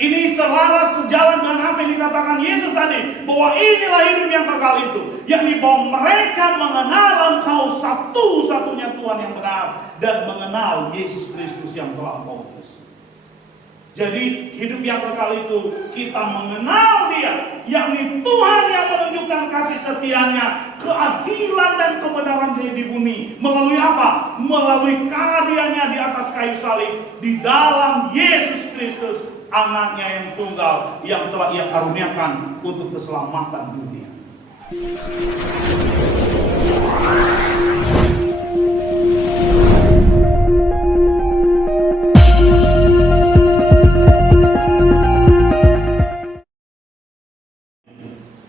Ini selaras sejalan dengan apa yang dikatakan Yesus tadi, bahwa inilah hidup yang kekal itu, yakni bahwa mereka mengenal Engkau satu-satunya Tuhan yang benar, dan mengenal Yesus Kristus yang telah Engkau utus. Jadi hidup yang kekal itu kita mengenal Dia, yakni Tuhan yang menunjukkan kasih setianya, keadilan dan kebenaran Dia di bumi. Melalui apa? Melalui karyanya di atas kayu salib, di dalam Yesus Kristus, anaknya yang tunggal, yang telah Ia karuniakan untuk keselamatan dunia.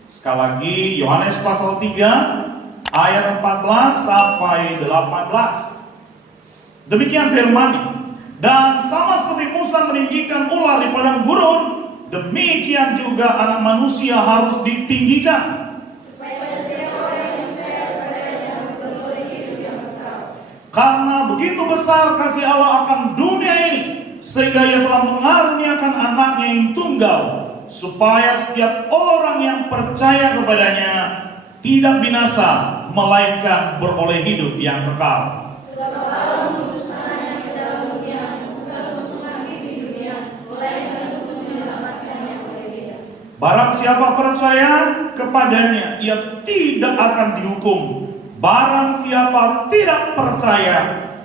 Sekali lagi, Yohanes pasal 3 ayat 14 sampai 18. Demikian firman-Nya. Dan sama seperti Musa meninggikan ular di padang gurun, demikian juga Anak Manusia harus ditinggikan, supaya setiap orang yang percaya kepadanya beroleh hidup yang kekal. Karena begitu besar kasih Allah akan dunia ini, sehingga Ia telah mengaruniakan anaknya yang tunggal, supaya setiap orang yang percaya kepadanya tidak binasa, melainkan beroleh hidup yang kekal. Sebab Allah mengutus anaknya ke dalam dunia, bukan untuk mati di dunia, melainkan untuk menyelamatkannya oleh Dia. Barang siapa percaya kepadanya, ia tidak akan dihukum. Barang siapa tidak percaya,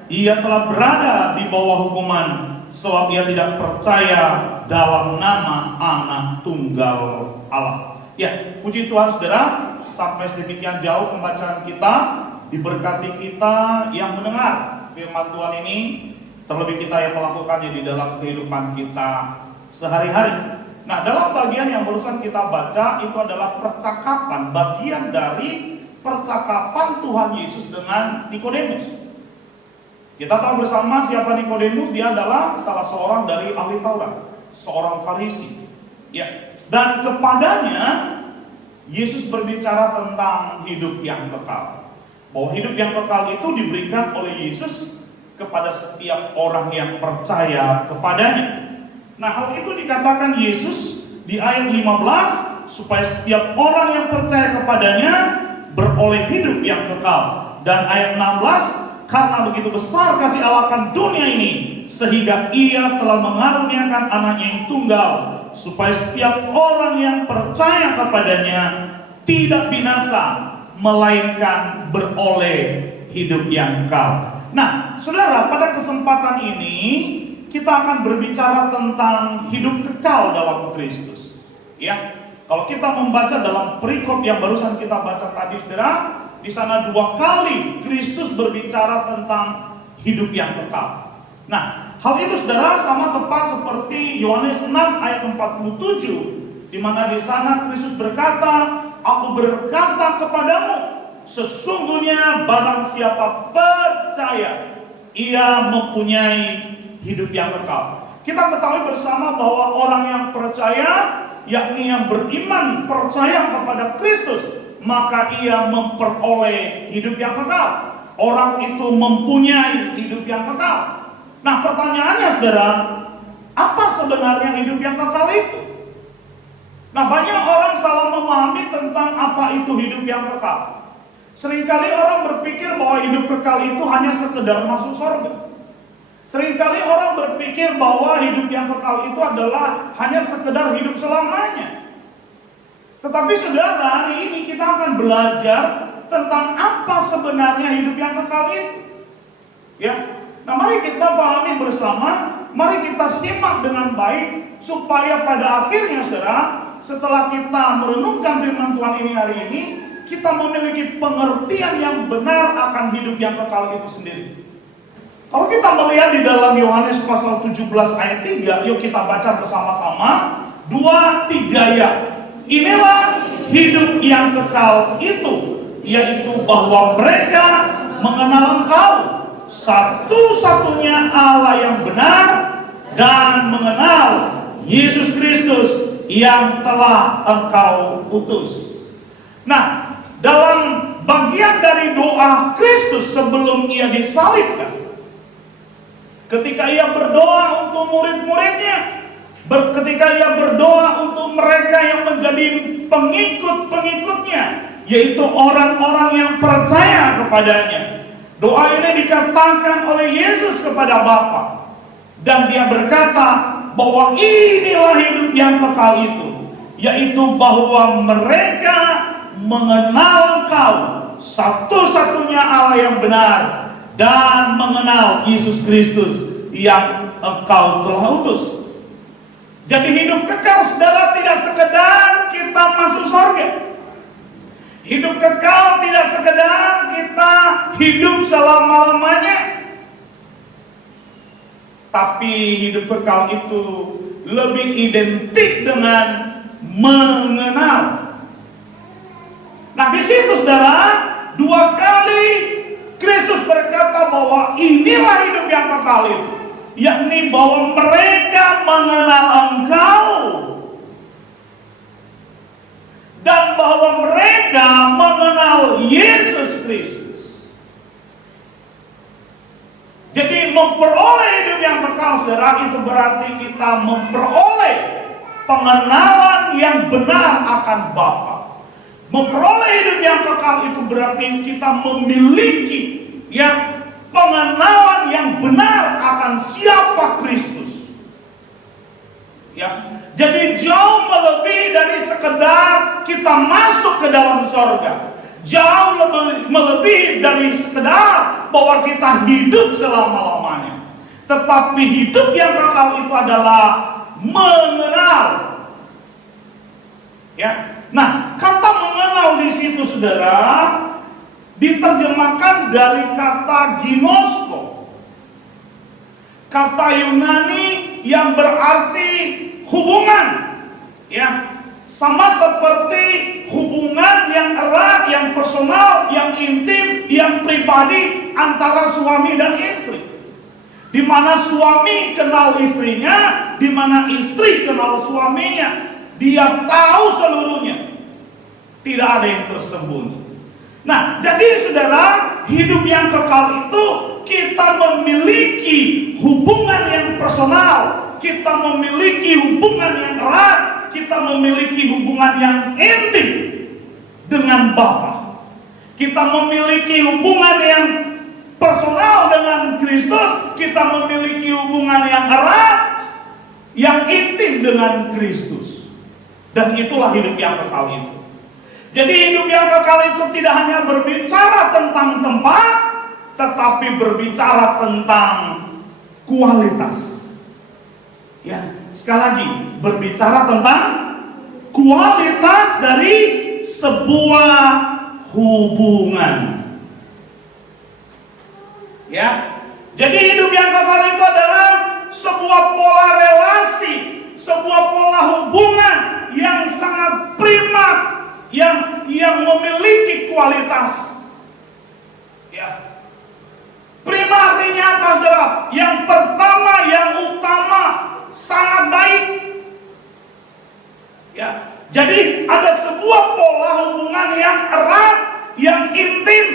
ia telah berada di bawah hukuman, sebab ia tidak percaya dalam nama Anak Tunggal Allah. Ya, puji Tuhan saudara, sampai sedemikian jauh pembacaan kita, diberkati kita yang mendengar firman Tuhan ini, terlebih kita yang melakukannya di dalam kehidupan kita sehari-hari. Nah, dalam bagian yang barusan kita baca itu adalah percakapan, bagian dari percakapan Tuhan Yesus dengan Nikodemus. Kita tahu bersama siapa Nikodemus. Dia adalah salah seorang dari ahli Taurat, seorang Farisi. Ya, dan kepadanya Yesus berbicara tentang hidup yang kekal. Bahwa hidup yang kekal itu diberikan oleh Yesus kepada setiap orang yang percaya kepadanya. Nah, hal itu dikatakan Yesus di ayat 15, supaya setiap orang yang percaya kepadanya beroleh hidup yang kekal. Dan ayat 16, karena begitu besar kasih Allah akan dunia ini, sehingga Ia telah mengaruniakan anaknya yang tunggal, supaya setiap orang yang percaya kepadanya tidak binasa, melainkan beroleh hidup yang kekal. Nah, saudara, pada kesempatan ini kita akan berbicara tentang hidup kekal dalam Kristus. Ya, kalau kita membaca dalam perikop yang barusan kita baca tadi, saudara, di sana 2 kali Kristus berbicara tentang hidup yang kekal. Nah, hal itu saudara sama tepat seperti Yohanes 6 ayat 47, di mana di sana Kristus berkata, Aku berkata kepadamu, sesungguhnya barang siapa percaya, ia mempunyai hidup yang kekal. Kita ketahui bersama bahwa orang yang percaya, yakni yang beriman, percaya kepada Kristus, maka ia memperoleh hidup yang kekal. Orang itu mempunyai hidup yang kekal. Nah, pertanyaannya saudara, apa sebenarnya hidup yang kekal itu? Nah, banyak orang salah memahami tentang apa itu hidup yang kekal. Seringkali orang berpikir bahwa hidup kekal itu hanya sekedar masuk surga. Seringkali orang berpikir bahwa hidup yang kekal itu adalah hanya sekedar hidup selamanya. Tetapi saudara, hari ini kita akan belajar tentang apa sebenarnya hidup yang kekal itu. Ya, nah mari kita pahami bersama, mari kita simak dengan baik, supaya pada akhirnya saudara, setelah kita merenungkan firman Tuhan ini hari ini, kita memiliki pengertian yang benar akan hidup yang kekal itu sendiri. Kalau kita melihat di dalam Yohanes pasal 17 ayat 3, yuk kita baca bersama-sama 2-3 ya. Inilah hidup yang kekal itu, yaitu bahwa mereka mengenal Engkau, satu-satunya Allah yang benar, dan mengenal Yesus Kristus yang telah Engkau utus. Nah, dalam bagian dari doa Kristus sebelum Ia disalibkan, ketika Ia berdoa untuk murid-muridnya, Ketika ia berdoa untuk mereka yang menjadi pengikut-pengikutnya, yaitu orang-orang yang percaya kepadanya. Doa ini dikatakan oleh Yesus kepada Bapa, dan dia berkata bahwa inilah hidup yang kekal itu, yaitu bahwa mereka mengenal Engkau, satu-satunya Allah yang benar, dan mengenal Yesus Kristus yang Engkau telah utus. Jadi hidup kekal, saudara, tidak sekedar kita masuk surga. Hidup kekal tidak sekedar kita hidup selama-lamanya. Tapi hidup kekal itu lebih identik dengan mengenal. Nah, di situ, saudara, 2 kali Kristus berkata bahwa inilah hidup yang kekal itu, yakni bahwa mereka mengenal Engkau dan bahwa mereka mengenal Yesus Kristus. Jadi memperoleh hidup yang kekal, saudara, itu berarti kita memperoleh pengenalan yang benar akan Bapa. Memperoleh hidup yang kekal itu berarti kita memiliki pengenalan yang benar akan siapa Kristus. Ya, jadi jauh melebihi dari sekedar kita masuk ke dalam sorga. Jauh melebihi dari sekedar bahwa kita hidup selama-lamanya. Tetapi hidup yang kekal itu adalah mengenal. Ya, nah, kata mengenal di situ, saudara, diterjemahkan dari kata ginosko, kata Yunani yang berarti hubungan, ya, sama seperti hubungan yang erat, yang personal, yang intim, yang pribadi antara suami dan istri, di mana suami kenal istrinya, di mana istri kenal suaminya. Dia tahu seluruhnya, tidak ada yang tersembunyi. Nah, jadi saudara, hidup yang kekal itu kita memiliki hubungan yang personal, kita memiliki hubungan yang erat, kita memiliki hubungan yang intim dengan Bapa. Kita memiliki hubungan yang personal dengan Kristus, kita memiliki hubungan yang erat, yang intim dengan Kristus. Dan itulah hidup yang kekal itu. Jadi hidup yang kekal itu tidak hanya berbicara tentang tempat, tetapi berbicara tentang kualitas. Ya, sekali lagi, berbicara tentang kualitas dari sebuah hubungan. Ya, jadi hidup yang kekal itu adalah sebuah pola relasi, sebuah pola hubungan yang sangat primat, yang memiliki kualitas. Ya. Prima artinya apa, saudara? Yang pertama, yang utama, sangat baik. Ya. Jadi ada sebuah pola hubungan yang erat, yang intim.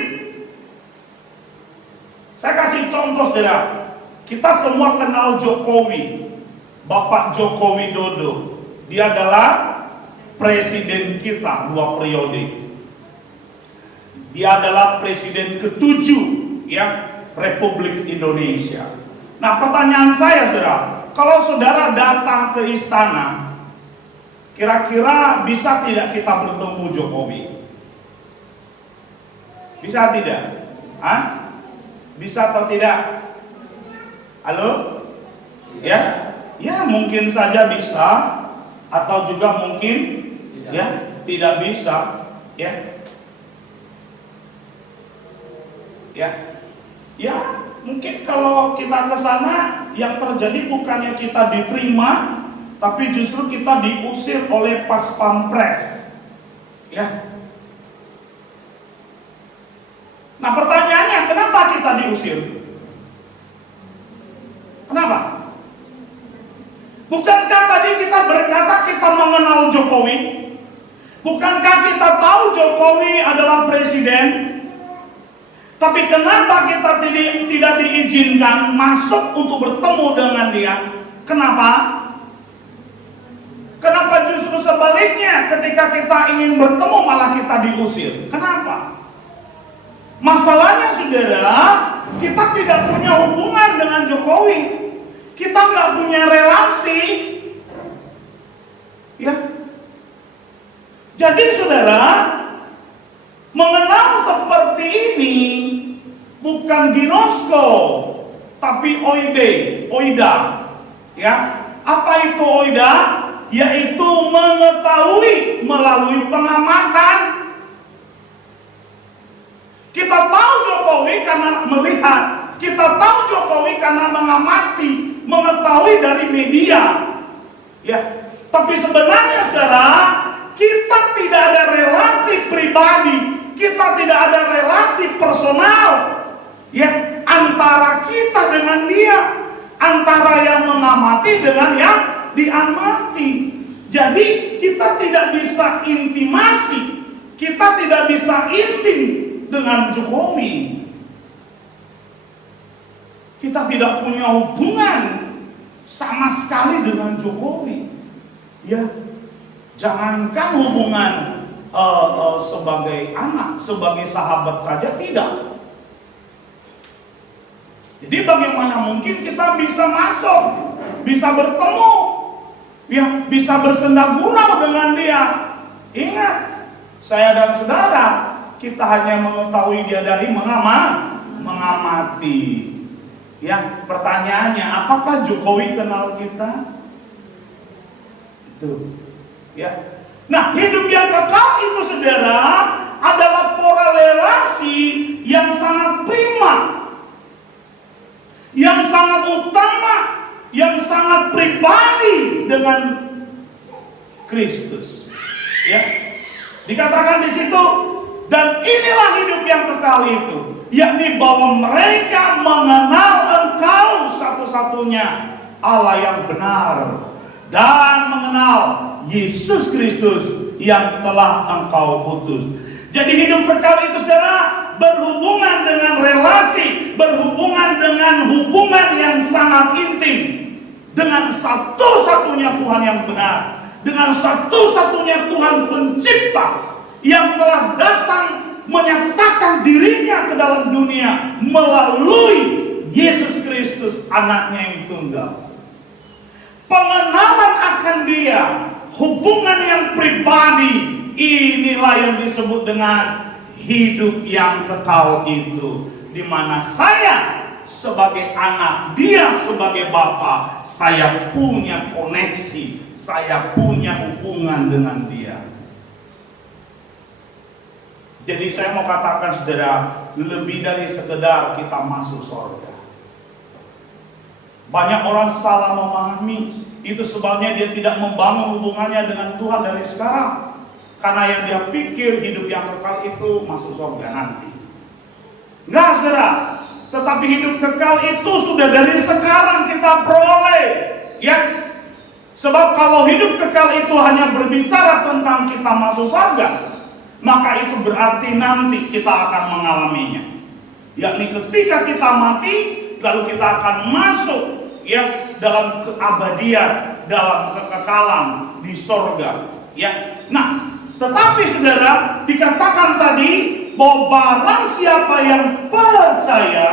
Saya kasih contoh, saudara. Kita semua kenal Jokowi, Bapak Joko Widodo. Dia adalah presiden kita 2 periode. Dia adalah presiden ke-7 ya Republik Indonesia. Nah, pertanyaan saya, saudara, kalau saudara datang ke istana, kira-kira bisa tidak kita bertemu Jokowi? Bisa tidak? Hah? Bisa atau tidak? Halo? Ya? Ya, mungkin saja bisa, atau juga mungkin ya tidak bisa, ya. Ya, mungkin kalau kita ke sana yang terjadi bukannya kita diterima, tapi justru kita diusir oleh pas pampres. Ya. Nah, pertanyaannya, kenapa kita diusir? Kenapa? Bukankah tadi kita berkata kita mengenal Jokowi? Bukankah kita tahu Jokowi adalah presiden? Tapi kenapa kita tidak diizinkan masuk untuk bertemu dengan dia? Kenapa? sebaliknya, ketika kita ingin bertemu malah kita diusir. Kenapa? Masalahnya saudara, kita tidak punya hubungan dengan Jokowi. Kita nggak punya relasi. Ya. Jadi saudara, mengenal seperti ini bukan ginosko, tapi oida. Ya. Apa itu oida? Yaitu mengetahui melalui pengamatan. Kita tahu Jokowi karena melihat, kita tahu Jokowi karena mengamati, mengetahui dari media. Ya, tapi sebenarnya saudara, kita tidak ada relasi pribadi, kita tidak ada relasi personal, ya, antara kita dengan dia, antara yang mengamati dengan yang diamati. Jadi kita tidak bisa intimasi, kita tidak bisa intim dengan Jokowi. Kita tidak punya hubungan sama sekali dengan Jokowi. Ya, jangankan hubungan sebagai anak, sebagai sahabat saja tidak. Jadi bagaimana mungkin kita bisa masuk, bisa bertemu, ya, bisa bersenda gurau dengan dia? Ingat, saya dan saudara, kita hanya mengetahui dia dari mengamati. Ya, pertanyaannya, apakah Jokowi kenal kita? Itu. Ya. Nah, hidup yang kekal itu saudara adalah pola relasi yang sangat prima, yang sangat utama, yang sangat pribadi dengan Kristus. Ya. Dikatakan di situ, dan inilah hidup yang kekal itu, yakni bahwa mereka mengenal Engkau satu-satunya Allah yang benar, dan mengenal Yesus Kristus yang telah Engkau utus. Jadi hidup kekal itu saudara berhubungan dengan relasi, berhubungan dengan hubungan yang sangat intim dengan satu-satunya Tuhan yang benar, dengan satu-satunya Tuhan pencipta yang telah datang menyatakan dirinya ke dalam dunia melalui Yesus Kristus, anaknya yang tunggal. Pengenalan akan dia, hubungan yang pribadi, inilah yang disebut dengan hidup yang kekal itu, di mana saya sebagai anak, dia sebagai bapa, saya punya koneksi, saya punya hubungan dengan dia. Jadi saya mau katakan saudara, lebih dari sekedar kita masuk surga. Banyak orang salah memahami, itu sebabnya dia tidak membangun hubungannya dengan Tuhan dari sekarang. Karena yang dia pikir hidup yang kekal itu masuk surga nanti. Enggak saudara, tetapi hidup kekal itu sudah dari sekarang kita peroleh. Ya, sebab kalau hidup kekal itu hanya berbicara tentang kita masuk surga, maka itu berarti nanti kita akan mengalaminya. Yakni ketika kita mati, lalu kita akan masuk, ya, dalam keabadian, dalam kekekalan di sorga. Ya, nah, tetapi saudara, dikatakan tadi bahwa barang siapa yang percaya,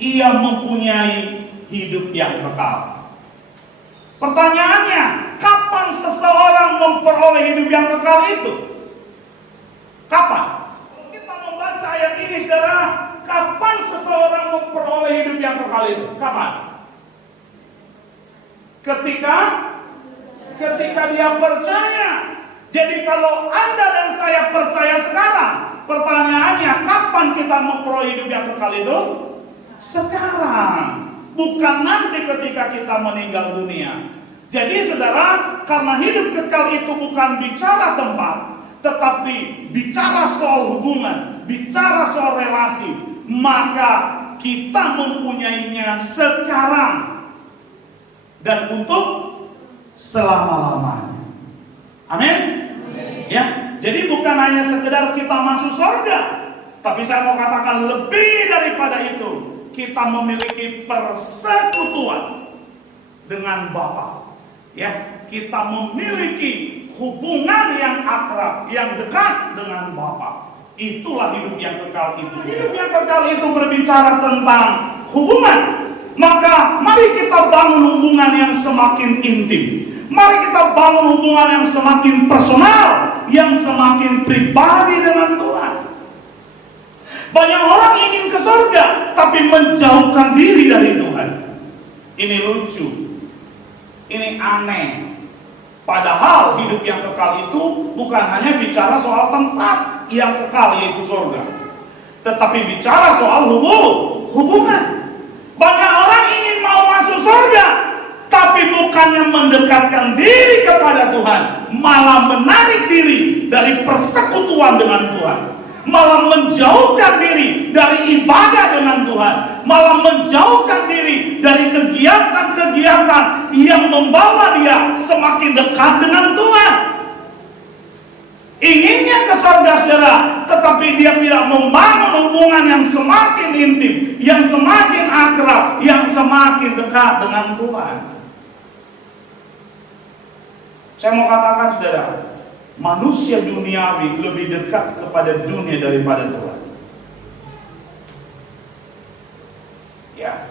ia mempunyai hidup yang kekal. Pertanyaannya, kapan seseorang memperoleh hidup yang kekal itu? Kapan? Kita membaca ayat ini saudara, kapan seseorang memperoleh hidup yang kekal itu? Kapan? Ketika dia percaya. Jadi kalau Anda dan saya percaya sekarang, pertanyaannya kapan kita memperoleh hidup yang kekal itu? Sekarang, bukan nanti ketika kita meninggal dunia. Jadi saudara, karena hidup kekal itu bukan bicara tempat, tetapi bicara soal hubungan, bicara soal relasi, maka kita mempunyainya sekarang dan untuk selama-lamanya. Amin. Ya, jadi bukan hanya sekedar kita masuk surga, tapi saya mau katakan lebih daripada itu, kita memiliki persekutuan dengan Bapa. Ya, kita memiliki hubungan yang akrab, yang dekat dengan Bapa. Itulah hidup yang kekal itu. Hidup yang kekal itu berbicara tentang hubungan. Maka mari kita bangun hubungan yang semakin intim. Mari kita bangun hubungan yang semakin personal, yang semakin pribadi dengan Tuhan. Banyak orang ingin ke surga, tapi menjauhkan diri dari Tuhan. Ini lucu, ini aneh. Padahal hidup yang kekal itu bukan hanya bicara soal tempat yang kekal, yaitu surga, tetapi bicara soal hubungan. Banyak orang ingin mau masuk surga, tapi bukannya mendekatkan diri kepada Tuhan, malah menarik diri dari persekutuan dengan Tuhan, malah menjauhkan diri dari ibadah dengan Tuhan, malah menjauhkan diri dari kegiatan-kegiatan yang membawa dia semakin dekat dengan Tuhan. Inginnya ke surga, saudara, tetapi dia tidak membangun hubungan yang semakin intim, yang semakin akrab, yang semakin dekat dengan Tuhan. Saya mau katakan, saudara, manusia duniawi lebih dekat kepada dunia daripada Tuhan. Ya,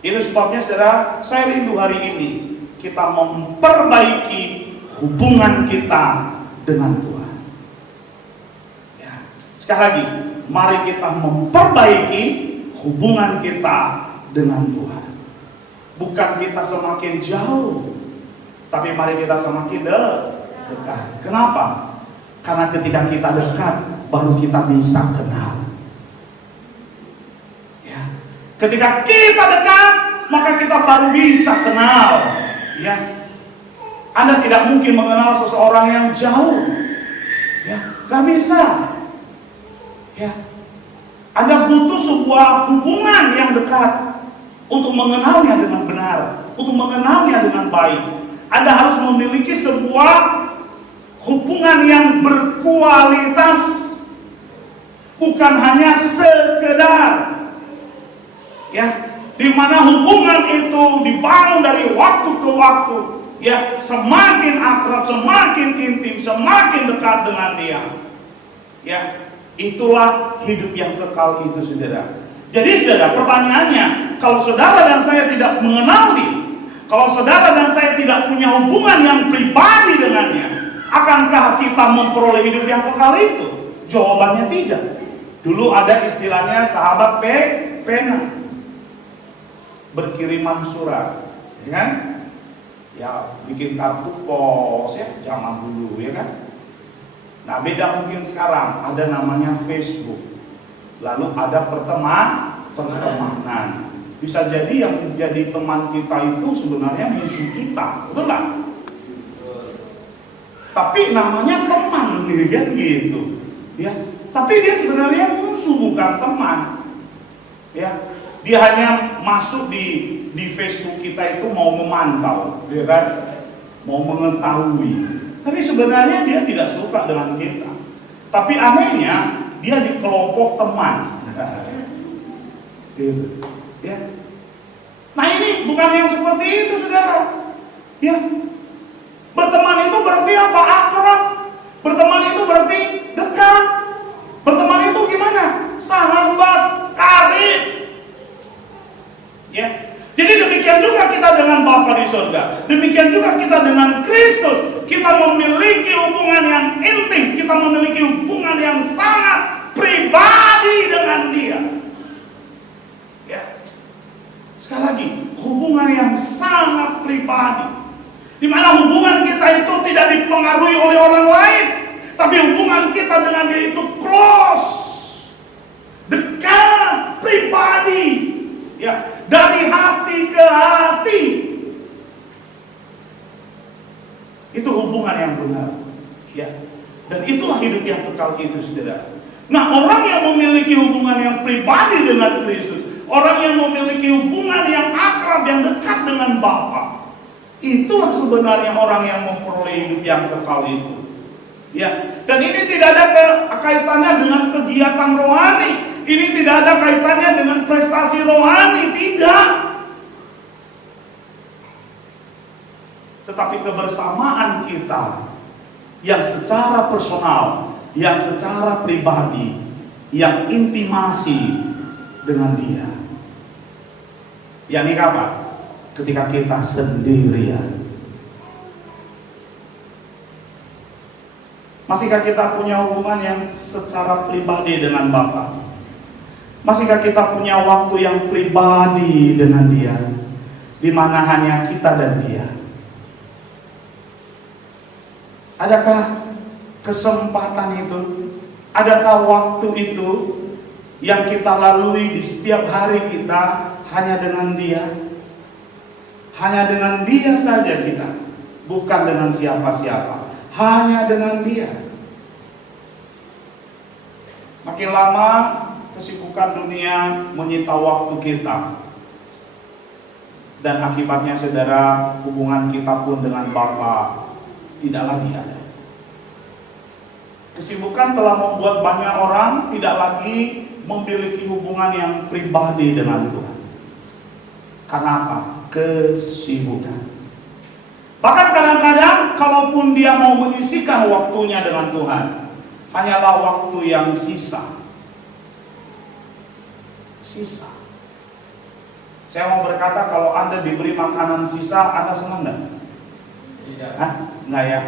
itu sebabnya, saudara, saya rindu hari ini kita memperbaiki hubungan kita dengan Tuhan. Ya, sekali lagi, mari kita memperbaiki hubungan kita dengan Tuhan. Bukan kita semakin jauh, tapi mari kita semakin dekat. Kenapa? Karena ketika kita dekat, baru kita bisa kenal. Ya. Ketika kita dekat, maka kita baru bisa kenal. Ya. Anda tidak mungkin mengenal seseorang yang jauh. Ya, gak bisa. Ya. Anda butuh sebuah hubungan yang dekat untuk mengenalnya dengan benar, untuk mengenalnya dengan baik. Anda harus memiliki sebuah hubungan yang berkualitas, bukan hanya sekedar, ya, di mana hubungan itu dibangun dari waktu ke waktu, ya, semakin akrab, semakin intim, semakin dekat dengan dia, ya, itulah hidup yang kekal itu, saudara. Jadi, saudara, pertanyaannya, kalau saudara dan saya tidak mengenali, kalau saudara dan saya tidak punya hubungan yang pribadi dengannya, akankah kita memperoleh hidup yang kekal itu? Jawabannya tidak. Dulu ada istilahnya sahabat pena, berkiriman surat, ya kan? Ya, bikin kartu pos, ya, zaman dulu, ya kan? Nah, beda mungkin sekarang, ada namanya Facebook. Lalu ada pertemanan. Bisa jadi yang menjadi teman kita itu sebenarnya musuh kita, betul nggak? Tapi namanya teman, gitu, ya. Tapi dia sebenarnya musuh, bukan teman, ya. Dia hanya masuk di Facebook kita itu mau memantau, ya kan? Mau mengetahui. Tapi sebenarnya dia tidak suka dengan kita. Tapi anehnya dia di kelompok teman, gitu. Ya. Nah, ini bukan yang seperti itu, saudara. Ya. Berteman itu berarti apa? Akrab. Berteman itu berarti dekat. Berteman itu gimana? Sahabat, karib. Ya. Jadi demikian juga kita dengan Bapa di surga. Demikian juga kita dengan Kristus. Kita memiliki hubungan yang intim. Kita memiliki hubungan yang sangat pribadi dengan Dia. Ya. Sekali lagi, hubungan yang sangat pribadi, di mana hubungan kita itu tidak dipengaruhi oleh orang lain, tapi hubungan kita dengan Dia itu close, dekat, pribadi, ya, dari hati ke hati. Itu hubungan yang benar, ya. Dan itulah hidup yang kekal itu, saudara. Nah, orang yang memiliki hubungan yang pribadi dengan Kristus, orang yang memiliki hubungan yang akrab, yang dekat dengan Bapa, itulah sebenarnya orang yang memperoleh hidup yang kekal itu. Ya, dan ini tidak ada kaitannya dengan kegiatan rohani. Ini tidak ada kaitannya dengan prestasi rohani, tidak. Tetapi kebersamaan kita yang secara personal, yang secara pribadi, yang intimasi dengan Dia. Yang ini kapan? Ketika kita sendirian. Masihkah kita punya hubungan yang secara pribadi dengan Bapa? Masihkah kita punya waktu yang pribadi dengan Dia, di mana hanya kita dan Dia? Adakah kesempatan itu? Adakah waktu itu yang kita lalui di setiap hari kita hanya dengan Dia? Hanya dengan Dia saja kita, bukan dengan siapa-siapa. Hanya dengan Dia. Makin lama kesibukan dunia menyita waktu kita, dan akibatnya saudara, hubungan kita pun dengan Bapa tidak lagi ada. Kesibukan telah membuat banyak orang tidak lagi memiliki hubungan yang pribadi dengan Tuhan. Kenapa? Kesibukan. Bahkan kadang-kadang kalaupun dia mau menyisihkan waktunya dengan Tuhan, hanyalah waktu yang sisa. Saya mau berkata, kalau Anda diberi makanan sisa, Anda senang nggak? Tidak. Nggak ya?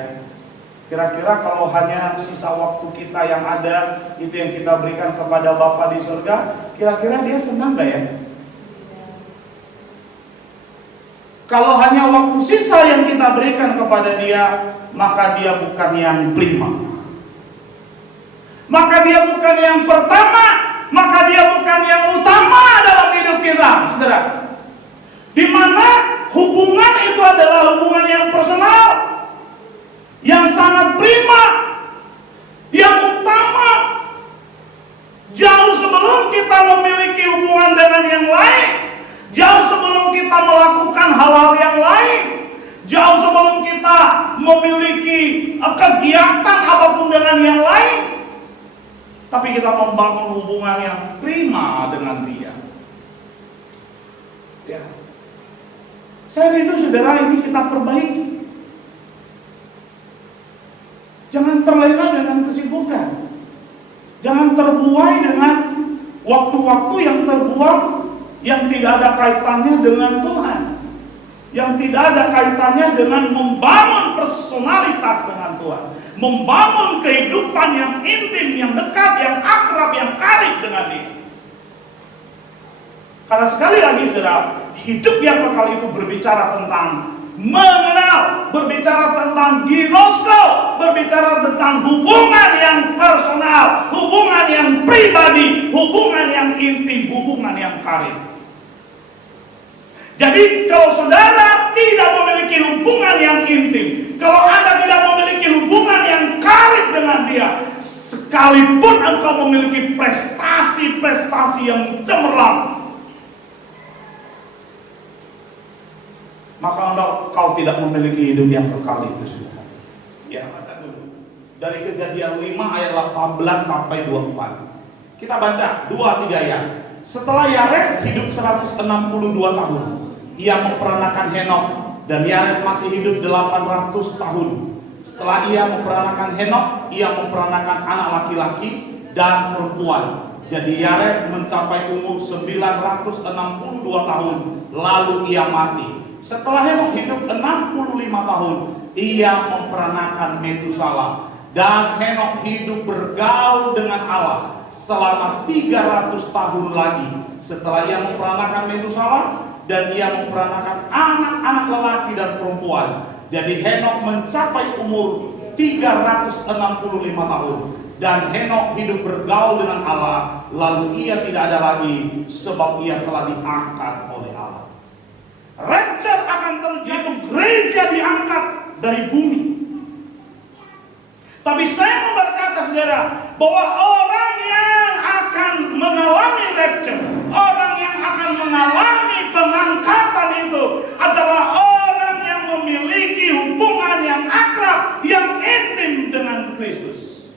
Kira-kira kalau hanya sisa waktu kita yang ada, itu yang kita berikan kepada Bapa di surga, kira-kira dia senang nggak ya? Kalau hanya waktu sisa yang kita berikan kepada Dia, maka Dia bukan yang prima, maka Dia bukan yang pertama, maka Dia bukan yang utama dalam hidup kita, saudara. Di mana hubungan itu adalah hubungan yang personal, yang sangat prima, yang utama, jauh sebelum kita memiliki hubungan dengan yang lain. Jauh sebelum kita melakukan hal-hal yang lain, jauh sebelum kita memiliki kegiatan apapun dengan yang lain, tapi kita membangun hubungan yang prima dengan Dia. Ya. Saya rindu saudara ini kita perbaiki. Jangan terlena dengan kesibukan. Jangan terbuai dengan waktu-waktu yang terbuang, yang tidak ada kaitannya dengan Tuhan, yang tidak ada kaitannya dengan membangun personalitas dengan Tuhan, membangun kehidupan yang intim, yang dekat, yang akrab, yang karib dengan Dia. Karena sekali lagi saudara, hidup yang kekal itu berbicara tentang mengenal, berbicara tentang ginosko, berbicara tentang hubungan yang personal, hubungan yang pribadi, hubungan yang intim, hubungan yang karib. Jadi kalau saudara tidak memiliki hubungan yang intim, kalau Anda tidak memiliki hubungan yang karib dengan Dia, sekalipun engkau memiliki prestasi-prestasi yang cemerlang, maka kau tidak memiliki hidup yang kekal itu, saudara. Ya, baca dulu. Dari Kejadian 5 ayat 18 sampai 24. Kita baca 2-3 ayat. Setelah Yared hidup 162 tahun, ia memperanakan Henok, dan Yared masih hidup 800 tahun. Setelah ia memperanakan Henok, ia memperanakan anak laki-laki dan perempuan. Jadi Yared mencapai umur 962 tahun, lalu ia mati. Setelah Henok hidup 65 tahun, ia memperanakan Metusala, dan Henok hidup bergaul dengan Allah selama 300 tahun lagi. Setelah ia memperanakan Metusala, dan ia memperanakan anak-anak lelaki dan perempuan. Jadi Henok mencapai umur 365 tahun, dan Henok hidup bergaul dengan Allah, lalu ia tidak ada lagi, sebab ia telah diangkat oleh Allah. Rapture akan terjadi, gereja diangkat dari bumi. Tapi saya mau berkata saudara, bahwa orang yang akan mengalami rapture, orang yang akan mengalami pengangkatan itu adalah orang yang memiliki hubungan yang akrab, yang intim dengan Kristus.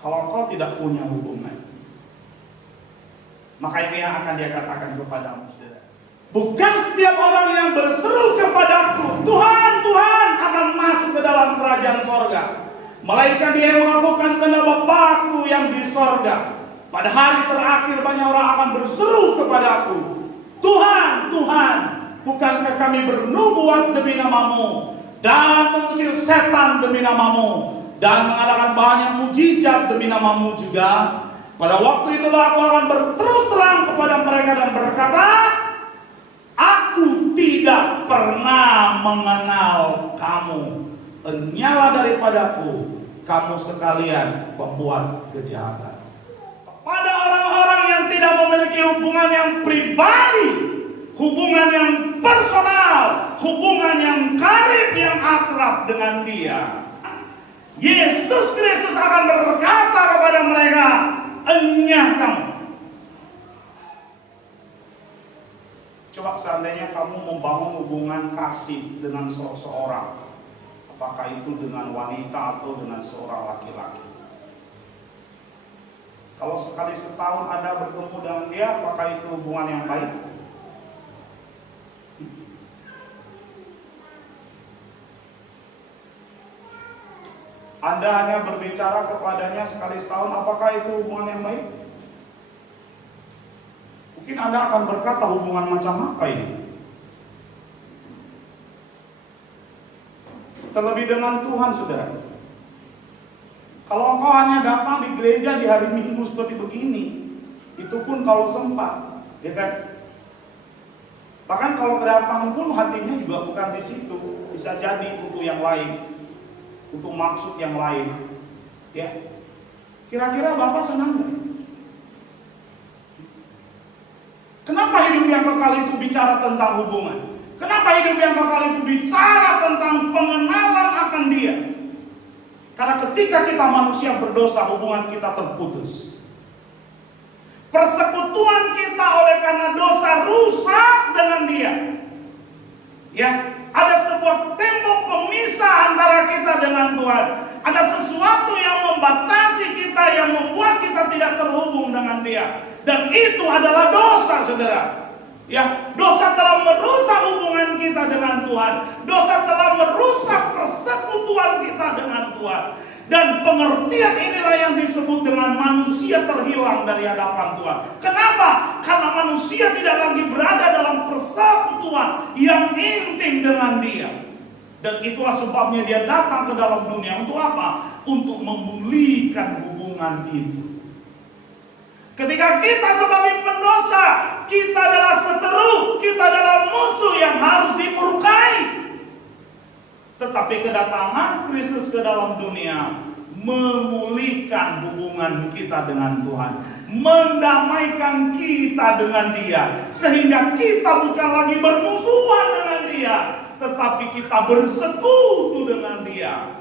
Kalau kau tidak punya hubungan, maka ini yang akan dia katakan kepadamu, saudara. Bukan setiap orang yang berseru kepadaku Melainkan dia yang melakukan kehendak Bapa-Ku yang di sorga. Pada hari terakhir banyak orang akan berseru kepadaku, Tuhan, Tuhan, bukankah kami bernubuat demi nama-Mu, dan mengusir setan demi nama-Mu, dan mengadakan banyak mujizat demi nama-Mu juga? Pada waktu itulah aku akan berterus terang kepada mereka dan berkata, Aku tidak pernah mengenal kamu. Enyala daripadaku, kamu sekalian pembuat kejahatan. Pada orang-orang yang tidak memiliki hubungan yang pribadi, hubungan yang personal, hubungan yang karib, yang akrab dengan Dia, Yesus Kristus akan berkata kepada mereka, enyah kamu. Coba seandainya kamu membangun hubungan kasih dengan seseorang, apakah itu dengan wanita atau dengan seorang laki-laki. Kalau sekali setahun Anda bertemu dengan dia, apakah itu hubungan yang baik? Anda hanya berbicara kepadanya sekali setahun, apakah itu hubungan yang baik? Mungkin Anda akan berkata, hubungan macam apa ini? Terlebih dengan Tuhan, saudara. Kalau engkau hanya datang di gereja di hari Minggu seperti begini, itu pun kalau sempat, ya kan? Bahkan kalau kedatangan pun hatinya juga bukan di situ, bisa jadi untuk yang lain, untuk maksud yang lain, ya. Kira-kira Bapak senang nggak? Kenapa hidup yang kekal itu bicara tentang hubungan? Kenapa hidup yang kekal itu bicara tentang pengenalan akan Dia? Karena ketika kita manusia berdosa, hubungan kita terputus. Persekutuan kita oleh karena dosa rusak dengan Dia. Ya, ada sebuah tembok pemisah antara kita dengan Tuhan. Ada sesuatu yang membatasi kita, yang membuat kita tidak terhubung dengan Dia. Dan itu adalah dosa, saudara. Ya, dosa telah merusak hubungan kita dengan Tuhan. Dosa telah merusak persekutuan kita dengan Tuhan. Dan pengertian inilah yang disebut dengan manusia terhilang dari hadapan Tuhan. Kenapa? Karena manusia tidak lagi berada dalam persekutuan yang intim dengan Dia. Dan itulah sebabnya Dia datang ke dalam dunia. Untuk apa? Untuk memulihkan hubungan itu. Ketika kita sebagai pendosa, kita adalah seteru, kita adalah musuh yang harus dimurkai. Tetapi kedatangan Kristus ke dalam dunia memulihkan hubungan kita dengan Tuhan, mendamaikan kita dengan Dia, sehingga kita bukan lagi bermusuhan dengan Dia, tetapi kita bersekutu dengan Dia.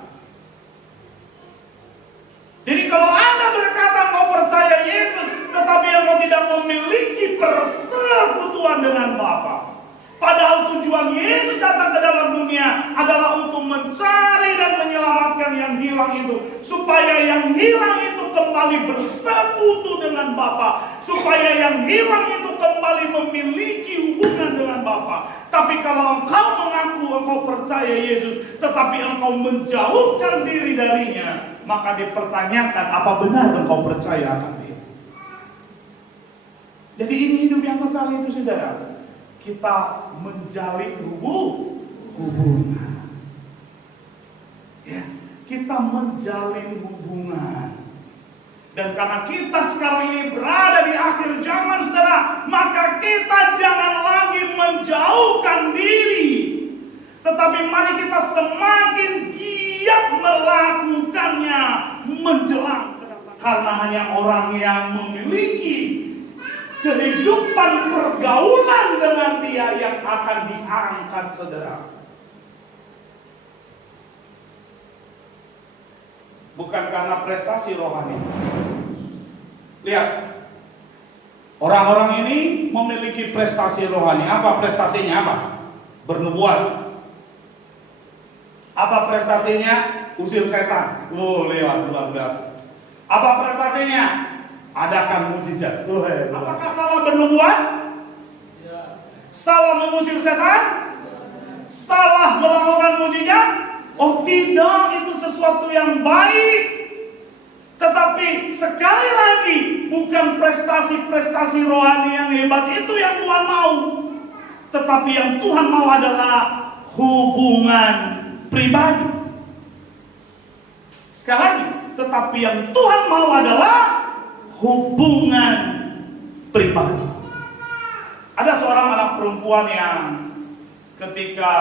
Jadi kalau Anda berkata engkau percaya Yesus, tetapi engkau tidak memiliki persekutuan dengan Bapa, padahal tujuan Yesus datang ke dalam dunia adalah untuk mencari dan menyelamatkan yang hilang itu, supaya yang hilang itu kembali bersekutu dengan Bapa, supaya yang hilang itu kembali memiliki hubungan dengan Bapa. Tapi kalau engkau mengaku engkau percaya Yesus, tetapi engkau menjauhkan diri darinya, maka dipertanyakan, apa benar engkau percaya akan Dia? Jadi ini hidup yang kekal itu, saudara. Kita menjalin hubungan. Ya, kita menjalin hubungan. Dan karena kita sekarang ini berada di akhir zaman, saudara, maka kita jangan lagi menjauhkan diri, tetapi mari kita semakin giat melakukannya menjelang kedatangan. Karena hanya orang yang memiliki kehidupan pergaulan dengan Dia yang akan diangkat, saudara. Bukan karena prestasi rohani. Lihat, orang-orang ini memiliki prestasi rohani. Apa prestasinya? Apa? Bernubuat. Apa prestasinya? Usir setan. Lewat luar biasa. Apa prestasinya? Adakan mujizat. Apakah salah bernubuat? Salah mengusir setan? Salah melakukan mujizat? Oh tidak, itu sesuatu yang baik. Tetapi sekali lagi, bukan prestasi-prestasi rohani yang hebat itu yang Tuhan mau. Tetapi yang Tuhan mau adalah hubungan pribadi. Sekali lagi, tetapi yang Tuhan mau adalah hubungan pribadi. Ada seorang anak perempuan yang ketika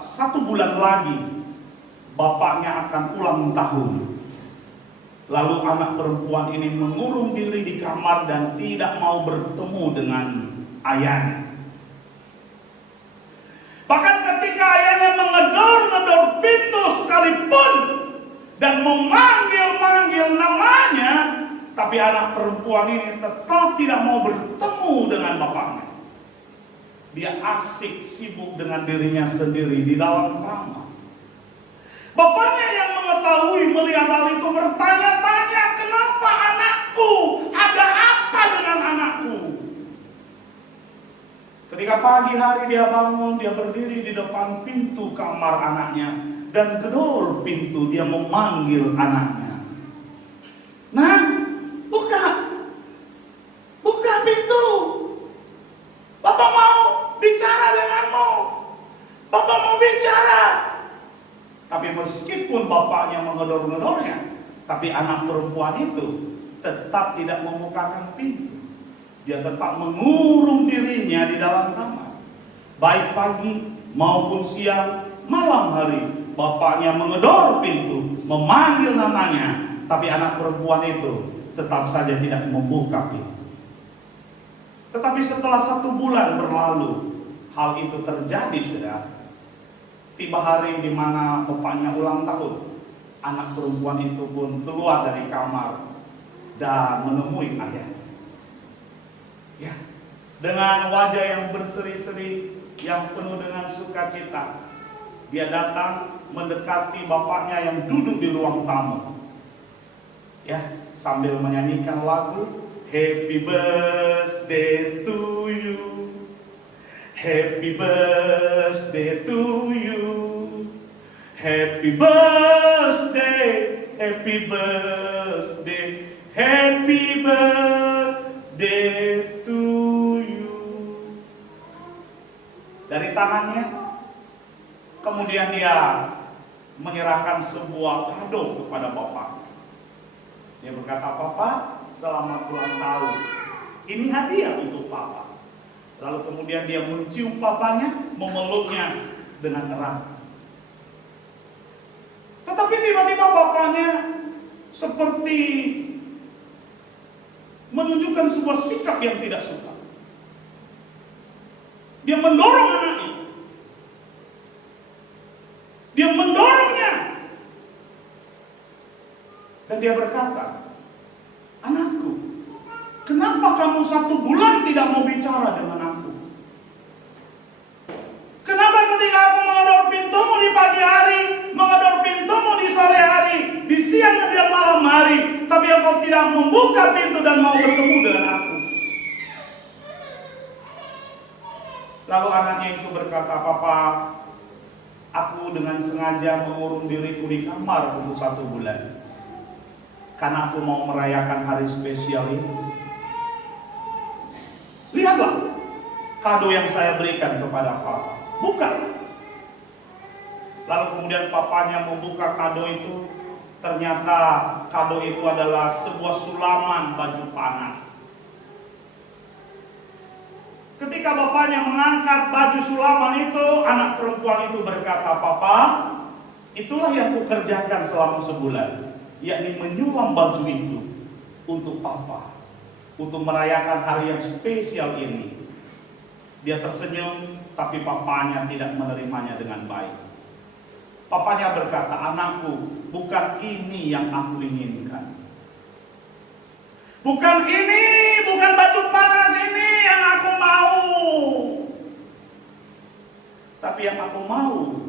1 bulan lagi bapaknya akan ulang tahun. Lalu anak perempuan ini mengurung diri di kamar dan tidak mau bertemu dengan ayahnya. Bahkan ketika ayahnya mengedor-ngedor pintu sekalipun dan memanggil-manggil namanya, tapi anak perempuan ini tetap tidak mau bertemu dengan bapaknya. Dia asik sibuk dengan dirinya sendiri di dalam kamar. Bapaknya yang mengetahui melihat hal itu bertanya-tanya, kenapa anakku? Ada apa dengan anakku? Ketika pagi hari dia bangun, dia berdiri di depan pintu kamar anaknya dan gedor pintu, dia memanggil anaknya. Nah, buka pintu. Bapak mau bicara denganmu. Bapak mau bicara. Tapi meskipun bapaknya mengedor-ngedornya, tapi anak perempuan itu tetap tidak membukakan pintu. Dia tetap mengurung dirinya di dalam kamar. Baik pagi maupun siang, malam hari, bapaknya mengedor pintu, memanggil namanya, tapi anak perempuan itu tetap saja tidak membuka pintu. Tetapi setelah 1 bulan berlalu, hal itu terjadi, saudara. Tiba hari di mana bapaknya ulang tahun, anak perempuan itu pun keluar dari kamar dan menemui ayahnya. Ya, dengan wajah yang berseri-seri, yang penuh dengan sukacita, dia datang mendekati bapaknya yang duduk di ruang tamu. Ya, sambil menyanyikan lagu Happy Birthday to you. Happy birthday to you. Happy birthday, happy birthday, happy birthday to you. Dari tangannya, kemudian dia menyerahkan sebuah kado kepada bapak. Dia berkata, "Papa, selamat ulang tahun. Ini hadiah untuk papa." Lalu kemudian dia mencium papanya, memeluknya dengan erat. Tetapi tiba-tiba bapaknya seperti menunjukkan sebuah sikap yang tidak suka. Dia mendorong anaknya. Dia mendorongnya. Dan dia berkata, "Anakku, kenapa kamu 1 bulan tidak mau bicara dengan aku? Kenapa ketika aku mengedor pintumu di pagi hari, mengedor pintumu di sore hari, di siang dan malam hari, tapi engkau tidak membuka pintu dan mau bertemu dengan aku?" Lalu anaknya itu berkata, "Papa, aku dengan sengaja mengurung diriku di kamar untuk 1 bulan. Karena aku mau merayakan hari spesial ini. Lihatlah kado yang saya berikan kepada papa. Buka." Lalu kemudian papanya membuka kado itu. Ternyata kado itu adalah sebuah sulaman baju panas. Ketika bapaknya mengangkat baju sulaman itu, anak perempuan itu berkata, "Papa, itulah yang kukerjakan selama sebulan, yakni menyulam baju itu untuk papa, untuk merayakan hari yang spesial ini." Dia tersenyum, tapi papanya tidak menerimanya dengan baik. Papanya berkata, "Anakku, bukan ini yang aku inginkan. Bukan ini, bukan baju panas ini yang aku mau. Tapi yang aku mau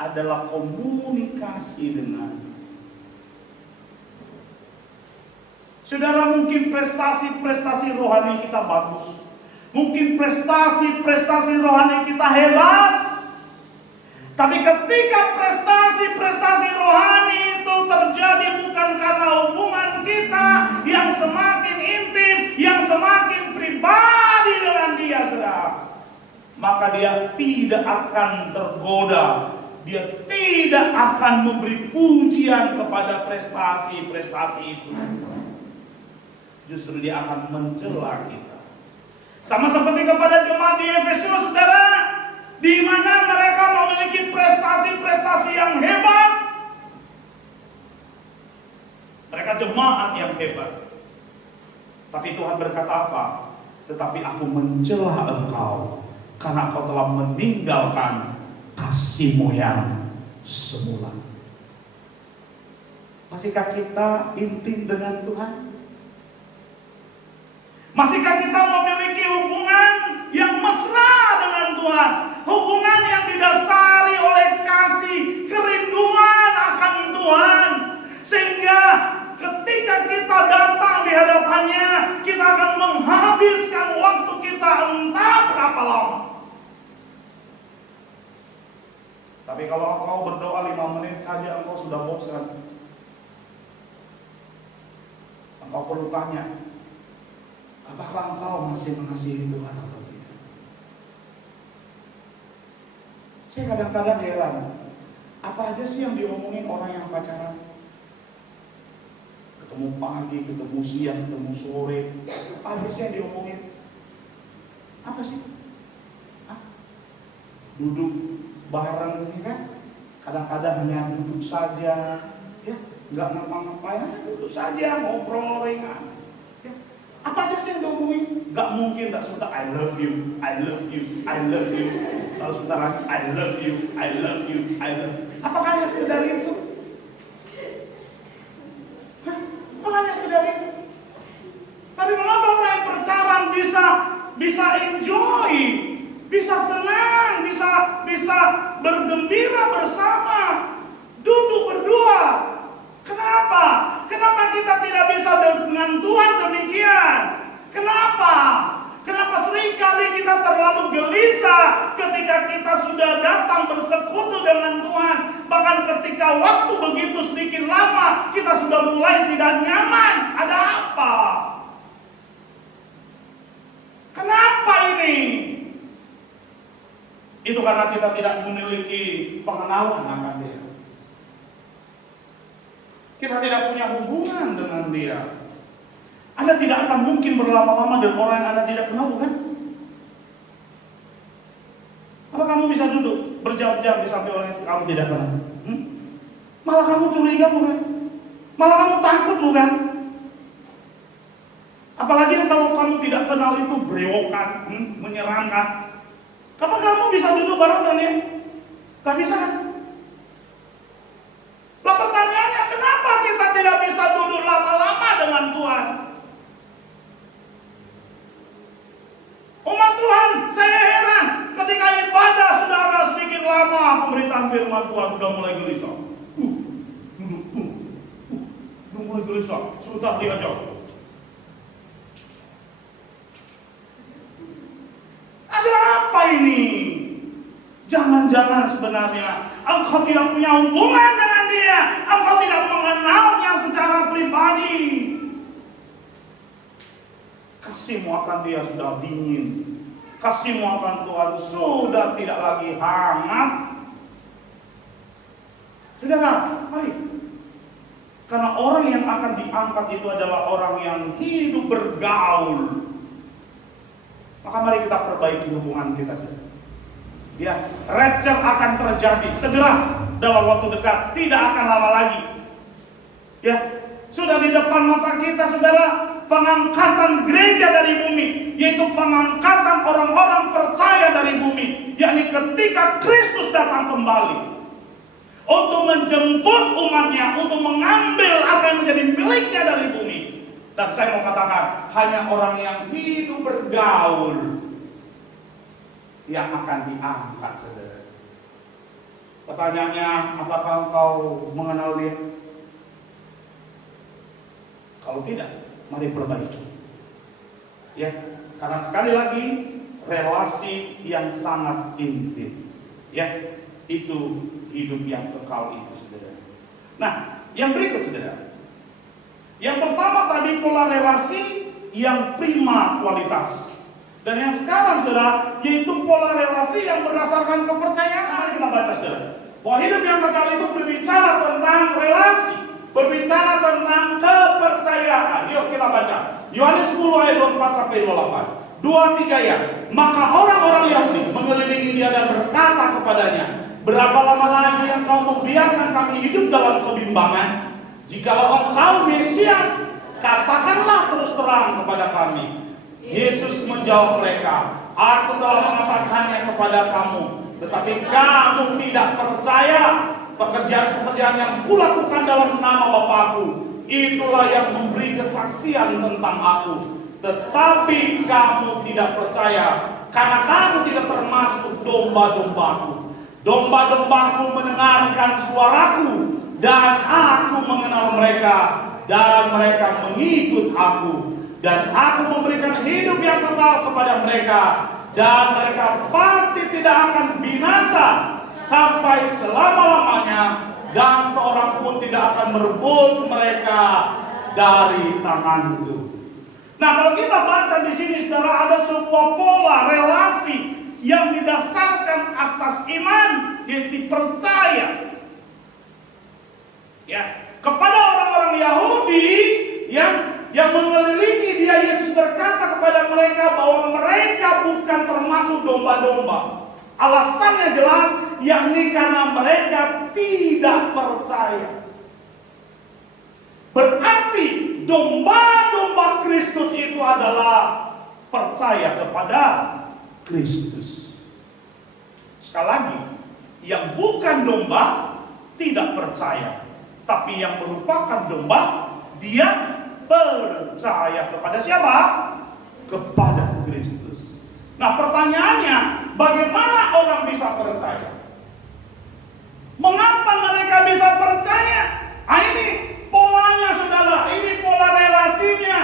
adalah komunikasi dengan." Saudara, mungkin prestasi-prestasi rohani kita bagus. Mungkin prestasi-prestasi rohani kita hebat. Tapi ketika prestasi-prestasi rohani itu terjadi bukan karena hubungan kita yang semakin intim, yang semakin pribadi dengan dia, saudara, maka dia tidak akan tergoda. Dia tidak akan memberi pujian kepada prestasi-prestasi itu. Justru dia akan mencela kita. Sama seperti kepada jemaat di Efesus, saudara, di mana mereka memiliki prestasi-prestasi yang hebat. Mereka jemaat yang hebat. Tapi Tuhan berkata apa? Tetapi aku mencela engkau karena engkau telah meninggalkan kasihmu yang semula. Masihkah kita intim dengan Tuhan? Masihkah kita memiliki hubungan yang mesra dengan Tuhan? Hubungan yang didasari oleh kasih, kerinduan akan Tuhan. Sehingga ketika kita datang di hadapannya, kita akan menghabiskan waktu kita entah berapa lama. Tapi kalau engkau berdoa 5 menit saja engkau sudah bosan, engkau perlu tanya, apakah engkau masih mengasihi Tuhan atau tidak? Saya kadang-kadang heran, apa aja sih yang diomongin orang yang pacaran? Ketemu pagi, ketemu siang, ketemu sore, apa aja sih yang diomongin? Apa sih? Duduk bareng, ya kan? Kadang-kadang hanya duduk saja, ya, nggak ngapa-ngapain, duduk saja, ngobrol ringan. Ya. Apa aja sih yang diomongin? Nggak mungkin, nggak sebentar, I love you, I love you, I love you. Lalu sebentar lagi, I love you, I love you, I love you. Apakah hanya sekedar itu? Apakah hanya sekedar itu? Tapi mengapa orang yang berpacaran bisa enjoy, bisa senang, bisa bergembira bersama, duduk berdua? Kenapa? Kenapa kita tidak bisa dengan Tuhan demikian? Kenapa? Kenapa seringkali kita terlalu gelisah ketika kita sudah datang bersekutu dengan Tuhan? Bahkan ketika waktu begitu sedikit lama, kita sudah mulai tidak nyaman. Ada apa? Kenapa ini? Itu karena kita tidak memiliki pengenalan akan Dia. Kita tidak punya hubungan dengan Dia. Anda tidak akan mungkin berlama-lama dengan orang yang Anda tidak kenal, bukan? Apa kamu bisa duduk berjam-jam di samping orang yang kamu tidak kenal? Malah kamu curiga, bukan? Malah kamu takut, bukan? Apalagi kalau kamu tidak kenal itu brewokan, menyeramkan. Apa kamu bisa duduk bareng dengan dia? Gak bisa kan? Lah pertanyaannya, kenapa kita tidak bisa duduk lama-lama dengan Tuhan? Umat Tuhan, saya heran ketika ibadah sudah agak sedikit lama, pemberitaan firman Tuhan sudah mulai gelisah. Sudah mulai gelisah, sebentar diajak. Ada apa ini? Jangan-jangan sebenarnya engkau tidak punya hubungan dengan Dia, engkau tidak mengenalnya secara pribadi. Kasihmu akan Dia sudah dingin, kasihmu akan Tuhan sudah tidak lagi hangat. Saudara, mari. Karena orang yang akan diangkat itu adalah orang yang hidup bergaul. Maka mari kita perbaiki hubungan kita saja. Ya, rapture akan terjadi segera dalam waktu dekat, tidak akan lama lagi. Ya, sudah di depan mata kita, saudara, pengangkatan gereja dari bumi, yaitu pengangkatan orang-orang percaya dari bumi, yakni ketika Kristus datang kembali untuk menjemput umatnya, untuk mengambil apa yang menjadi miliknya dari bumi. Dan saya mau katakan, hanya orang yang hidup bergaul yang akan diangkat, saudara. Pertanyaannya, apakah engkau mengenal Dia? Kalau tidak, mari perbaiki. Ya, karena sekali lagi relasi yang sangat intim. Ya, Itu hidup yang kekal itu, saudara. Nah, yang berikut, saudara. Yang pertama tadi pola relasi yang prima kualitas. Dan yang sekarang, saudara, yaitu pola relasi yang berdasarkan kepercayaan. Mari kita baca, saudara. Bahwa hidup yang kekal itu berbicara tentang relasi, berbicara tentang kepercayaan. Yuk kita baca. Yohanes 10 ayat 24 sampai 28. 2-3 ya. Maka orang-orang Yahudi mengelilingi dia dan berkata kepadanya, berapa lama lagi engkau membiarkan kami hidup dalam kebimbangan? Jikalau engkau Mesias, katakanlah terus terang kepada kami. Yesus menjawab mereka, aku telah mengatakannya kepada kamu, tetapi kamu tidak percaya. Pekerjaan-pekerjaan yang kulakukan dalam nama Bapakku, itulah yang memberi kesaksian tentang aku. Tetapi kamu tidak percaya, karena kamu tidak termasuk domba-dombaku. Domba-dombaku mendengarkan suaraku, dan aku mengenal mereka, dan mereka mengikut aku. Dan aku memberikan hidup yang kekal kepada mereka, dan mereka pasti tidak akan binasa sampai selama-lamanya, dan seorang pun tidak akan merebut mereka dari tanganku. Nah, kalau kita baca di sini, saudara, ada sebuah pola relasi yang didasarkan atas iman, yang dipercaya. Ya, kepada orang-orang Yahudi yang mengelilingi dia, Yesus berkata kepada mereka bahwa mereka bukan termasuk domba-domba. Alasannya jelas, yakni karena mereka tidak percaya. Berarti domba-domba Kristus itu adalah percaya kepada Kristus. Sekali lagi, yang bukan domba tidak percaya, tapi yang merupakan domba, dia percaya kepada siapa? Kepada Kristus. Nah, pertanyaannya, bagaimana orang bisa percaya? Mengapa mereka bisa percaya? Ini polanya, saudara, ini pola relasinya.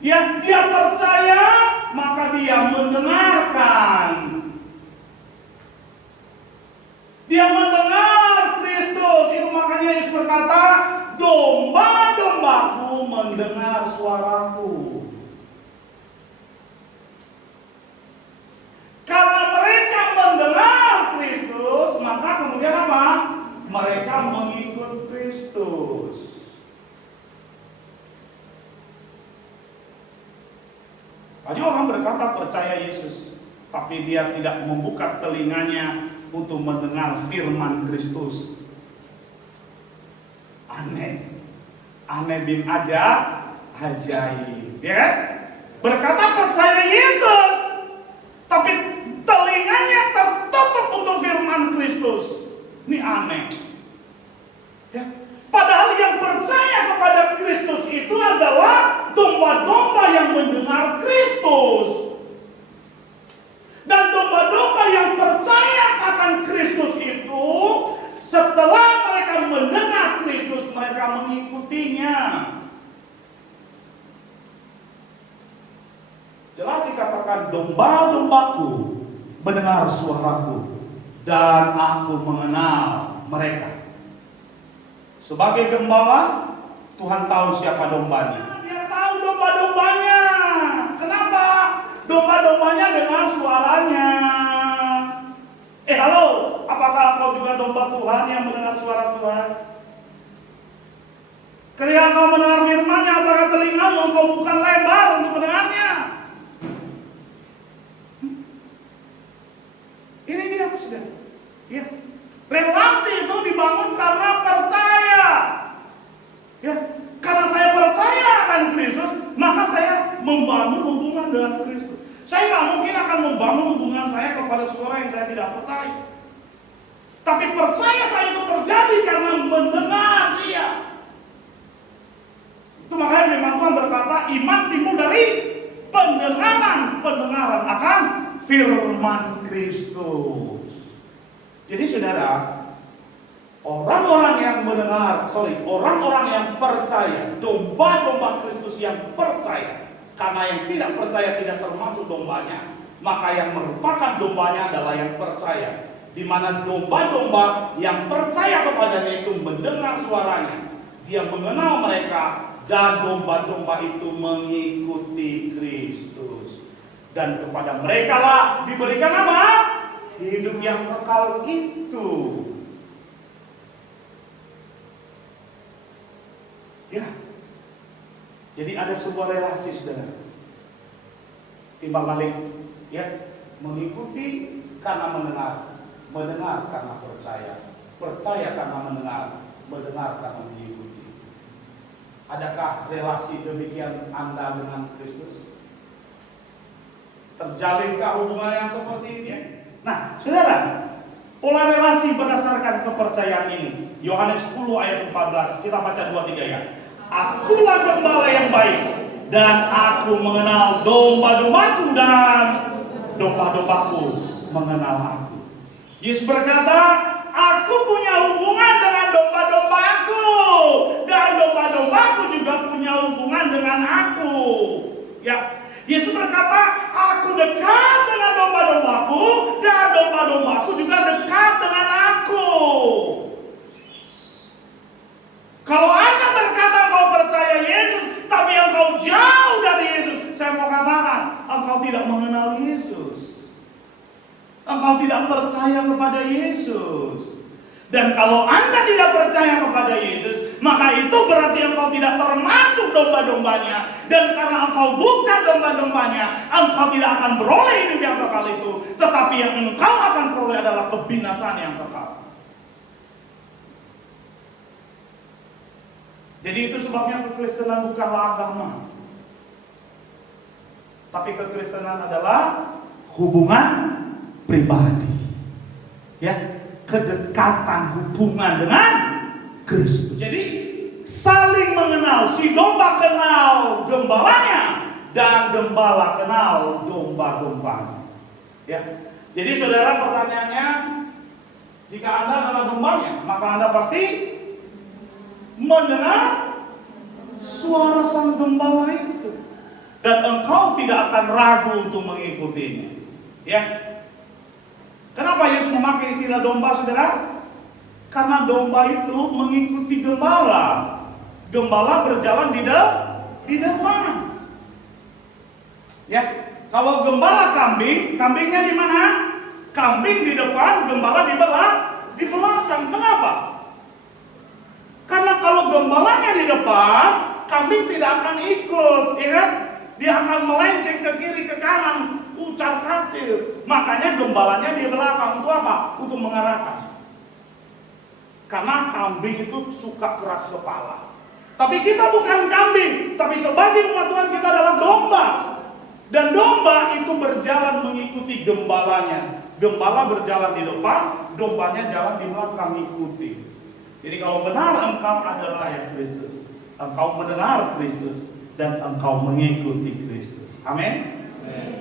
Ya, dia percaya, maka dia mendengarkan. Dia mendengar Kristus. Itu makanya Yesus berkata, domba-dombaku mendengar suaraku. Karena mereka mendengar Kristus, maka kemudian apa? Mereka mengikut Kristus. Banyak orang berkata percaya Yesus, tapi dia tidak membuka telinganya untuk mendengar firman Kristus. Aneh bin ajaib, ya kan? Berkata percaya Yesus, tapi telinganya tertutup untuk firman Kristus. Ini aneh. Ya. Padahal yang percaya kepada Kristus itu adalah domba-domba yang mendengar Kristus. Dan domba-domba yang percaya akan Kristus itu, setelah mereka mendengar Kristus, mereka mengikutinya. Jelas dikatakan, domba-dombaku mendengar suaraku, dan aku mengenal mereka. Sebagai gembala, Tuhan tahu siapa dombanya. Dia tahu domba-dombanya. Kenapa? Domba-dombanya dengar suaranya. Halo, apakah kau juga domba Tuhan yang mendengar suara Tuhan? Ketika kau mendengar firman-Nya, apakah telingamu kau bukan lebar untuk mendengarnya? Ini dia, saudara. Ya. Relasi itu dibangun karena percaya. Ya, karena saya percaya akan Kristus, maka saya membangun hubungan dengan Kristus. Saya nggak mungkin akan membangun hubungan saya kepada seseorang yang saya tidak percaya. Tapi percaya saya itu terjadi karena mendengar dia. Itu makanya firman Tuhan berkata, iman timbul dari pendengaran akan firman Kristus. Jadi saudara, orang-orang yang percaya, domba-domba Kristus yang percaya, karena yang tidak percaya tidak termasuk dombanya, maka yang merupakan dombanya adalah yang percaya. di mana domba-domba yang percaya kepadanya itu mendengar suaranya. Dia mengenal mereka dan domba-domba itu mengikuti Kristus. Dan kepada mereka lah diberikan apa? Hidup yang kekal itu. Ya. Jadi ada sebuah relasi, saudara. Timbal balik, ya, mengikuti karena mendengar, mendengar karena percaya, percaya karena mendengar, mendengar karena mengikuti. Adakah relasi demikian Anda dengan Kristus? Terjalinkah hubungan yang seperti ini? Nah, saudara, pola relasi berdasarkan kepercayaan ini. Yohanes 10 ayat 14, kita baca 2-3 ya. Akulah gembala yang baik, dan aku mengenal domba-dombaku dan domba-dombaku mengenal aku. Yesus berkata, aku punya hubungan dengan domba-dombaku, dan domba-dombaku juga punya hubungan dengan aku. Ya, Yesus berkata, aku dekat dengan domba-dombaku, dan domba-dombaku juga dekat dengan aku. Kalau Anda berkata kau percaya Yesus, tapi engkau jauh dari Yesus, saya mau katakan, engkau tidak mengenal Yesus. Engkau tidak percaya kepada Yesus. Dan kalau Anda tidak percaya kepada Yesus, maka itu berarti engkau tidak termasuk domba-dombanya. Dan karena engkau bukan domba-dombanya, engkau tidak akan beroleh hidup yang kekal itu. Tetapi yang engkau akan peroleh adalah kebinasaan yang kekal. Jadi itu sebabnya kekristenan bukanlah agama, tapi kekristenan adalah hubungan pribadi, ya, kedekatan hubungan dengan Kristus. Jadi saling mengenal, si domba kenal gembalanya dan gembala kenal domba-dombanya. Ya, jadi saudara, pertanyaannya, jika Anda adalah dombanya, maka Anda pasti mendengar suara sang gembala itu, dan engkau tidak akan ragu untuk mengikutinya. Ya, kenapa Yesus memakai istilah domba, saudara? Karena domba itu mengikuti gembala. Gembala berjalan di depan. Ya, kalau gembala kambing, kambingnya di mana? Kambing di depan, gembala di belakang. Kenapa? Karena kalau gembalanya di depan, kambing tidak akan ikut, ya kan? Dia akan melenceng ke kiri ke kanan, ucar kacir. Makanya gembalanya di belakang. Untuk apa? Untuk mengarahkan. Karena kambing itu suka keras kepala. Tapi kita bukan kambing, tapi sebagai umat Tuhan kita adalah domba. Dan domba itu berjalan mengikuti gembalanya. Gembala berjalan di depan, dombanya jalan di belakang mengikuti. Jadi kalau benar engkau adalah yang Kristus, engkau mendengar Kristus, dan engkau mengikuti Kristus. Amin.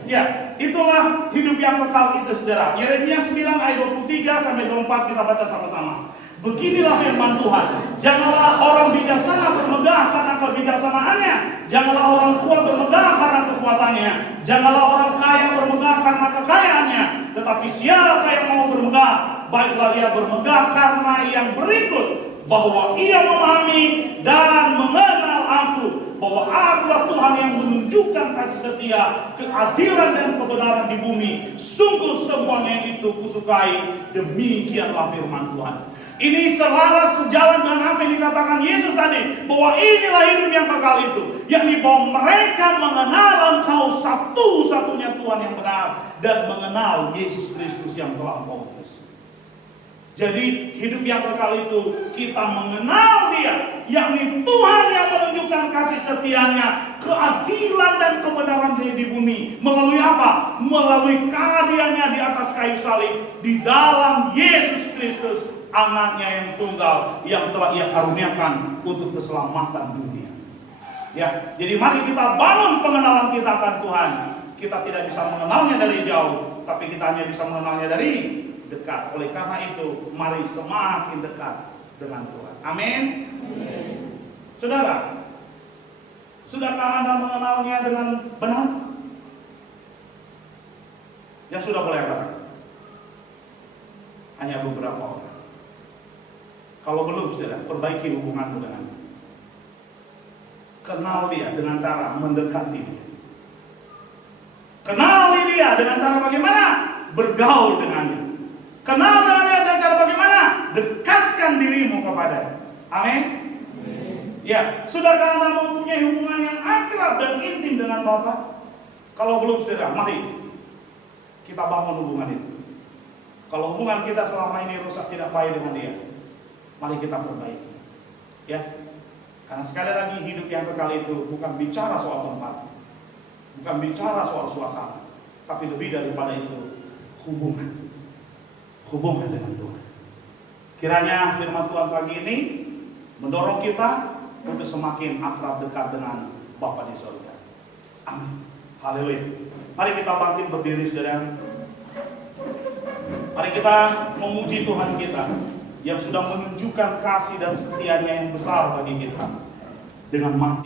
Ya, itulah hidup yang kekal itu, saudara. Yeremia 9 ayat 23 sampai 24 kita baca sama-sama. Beginilah firman Tuhan, janganlah orang bijaksana bermegah karena kebijaksanaannya, janganlah orang kuat bermegah karena kekuatannya, janganlah orang kaya bermegah karena kekayaannya, tetapi siapa yang mau bermegah, baiklah ia bermegah karena yang berikut, bahwa ia memahami dan mengenal aku, bahwa akulah Tuhan yang menunjukkan kasih setia, keadilan dan kebenaran di bumi. Sungguh semuanya itu kusukai. Demikianlah firman Tuhan. Ini selaras sejalan dengan apa yang dikatakan Yesus tadi, bahwa inilah hidup yang kekal itu, yakni bahwa mereka mengenal Engkau satu-satunya Tuhan yang benar, dan mengenal Yesus Kristus yang telah Engkau utus. Jadi hidup yang kekal itu kita mengenal Dia, yakni Tuhan yang menunjukkan kasih setianya, keadilan dan kebenaran Dia di bumi. Melalui apa? Melalui karyanya di atas kayu salib, di dalam Yesus Kristus, anaknya yang tunggal, yang telah Ia karuniakan untuk keselamatan dunia. Ya, jadi mari kita bangun pengenalan kita akan Tuhan. Kita tidak bisa mengenalnya dari jauh, tapi kita hanya bisa mengenalnya dari dekat. Oleh karena itu, mari semakin dekat dengan Tuhan. Amin. Saudara, sudahkah Anda mengenalnya dengan benar? Yang sudah boleh katakan. Hanya beberapa orang. Kalau belum, saudara, perbaiki hubunganmu dengan dia. Kenal dia dengan cara mendekati dia. Kenali dia dengan cara bagaimana? Bergaul dengannya. Kenal dengan dia dengan cara bagaimana? Dekatkan dirimu kepada-Nya. Amin. Ya, sudahkah Anda mempunyai hubungan yang akrab dan intim dengan Bapa? Kalau belum, saudara, mari kita bangun hubungan itu. Kalau hubungan kita selama ini rusak, tidak baik dengan dia, mari kita perbaiki. Ya, karena sekali lagi hidup yang kekal itu bukan bicara soal tempat, bukan bicara soal suasana, tapi lebih daripada itu hubungan dengan Tuhan. Kiranya firman Tuhan pagi ini mendorong kita untuk semakin akrab dekat dengan Bapa di surga. Amin. Haleluya. Mari kita bangkit berdiri, saudara. Mari kita memuji Tuhan kita yang sudah menunjukkan kasih dan setianya yang besar bagi kita dengan mati.